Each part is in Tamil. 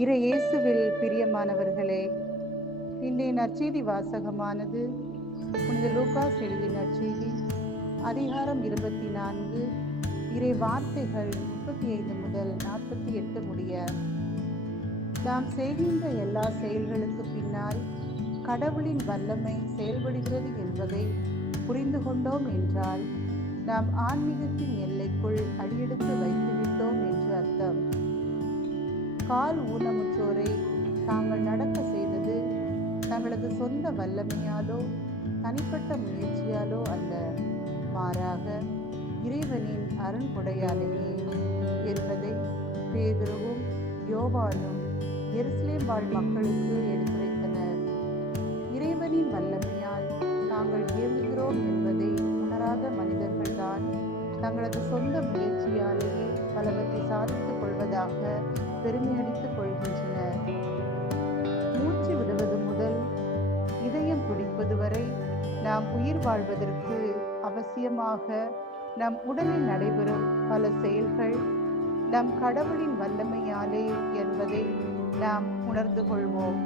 இறை இயேசுவில் பிரியமானவர்களே, இன்றைய நற்செய்தி வாசகமானது புனித லூகாஸ் எழுதிய நற்செய்தி அதிகாரம் 24 இறை வார்த்தைகள் 35 முதல் 48 முடிய. நாம் செய்கின்ற எல்லா செயல்களுக்கு பின்னால் கடவுளின் வல்லமை செயல்படுகிறது என்பதை புரிந்து கொண்டோம் என்றால் நாம் ஆன்மீகத்தின் எல்லைக்குள் அடியெடுத்து வைத்துவிட்டோம் என்று அர்த்தம். கால் ஊனமுற்றோரை தாங்கள் நடக்க செய்தது தங்களது சொந்த வல்லமையாலோ தனிப்பட்ட முயற்சியாலோ அல்ல, மாறாக இறைவனின் அருண்கொடையாலேயே என்பதை பேதுருவும் யோவானும் எருசலேம் வாழ் மக்களுக்கு எடுத்துரைத்தனர். இறைவனின் வல்லமையால் தாங்கள் இயங்குகிறோம் என்பதை உணராத மனிதர்கள்தான் தங்களது சொந்த முயற்சியாலேயே பலவற்றை சாதித்துக் கொள்வதாக பெருமையடித்துக் கொள்கின்றனர். மூச்சு விடுவது முதல் இதயம் துடிப்பது வரை நாம் உயிர் வாழ்வதற்கு அவசியமாக நம் உடலில் நடைபெறும் பல செயல்கள் நம் கடவுளின் வல்லமையாலே என்பதை நாம் உணர்ந்து கொள்வோம்.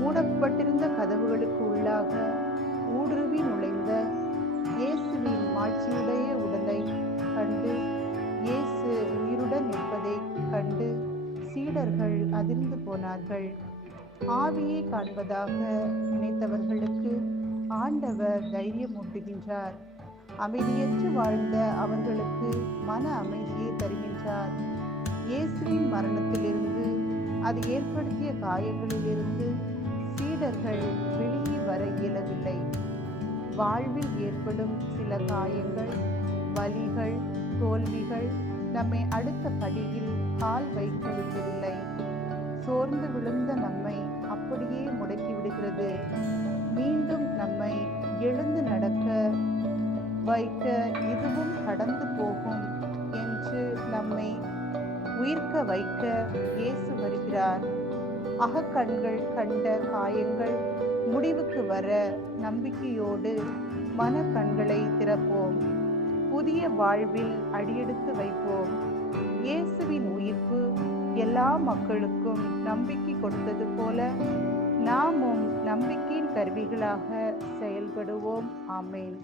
மூடப்பட்டிருந்த கதவுகளுக்கு உள்ளாக ஊடுருவி நுழைந்த இயேசுவின் மாட்சியுடைய உடலை கண்டு, இயேசு உயிருடன் நிற்பதை கண்டு சீடர்கள் அதிர்ந்து போனார்கள். ஆவியை காண்பதாக நினைத்தவர்களுக்கு ஆண்டவர் தைரியமூட்டுகின்றார். அமைதியற்று வாழ்ந்த அவர்களுக்கு மன அமைதியை தருகின்றார். இயேசுவின் மரணத்திலிருந்து அது ஏற்படுத்திய காயங்களிலிருந்து சீடர்கள் வெளியே வர இயலவில்லை. வாழ்வில் ஏற்படும் சில காயங்கள், வலிகள், தோல்விகள் நம்மை அடுத்த படியில் கால் வைக்க விடுவதில்லை. சோர்ந்து விழுந்த நம்மை அப்படியே முடக்கி விடுகிறது. மீண்டும் நம்மை எழுந்து நடக்க வைக்க இதுவும் கடந்து போகும் என்று நம்மை உயிர்க்க வைக்க இயேசு வருகிறார். அகக்கண்கள் கண்ட காயங்கள் முடிவுக்கு வர நம்பிக்கையோடு மனக்கண்களை திறப்போம். புதிய வாழ்வில் அடியெடுத்து வைப்போம். இயேசுவின் உயிர்ப்பு எல்லா மக்களுக்கும் நம்பிக்கை கொடுத்தது போல நாமும் நம்பிக்கையின் கருவிகளாக செயல்படுவோம். ஆமென்.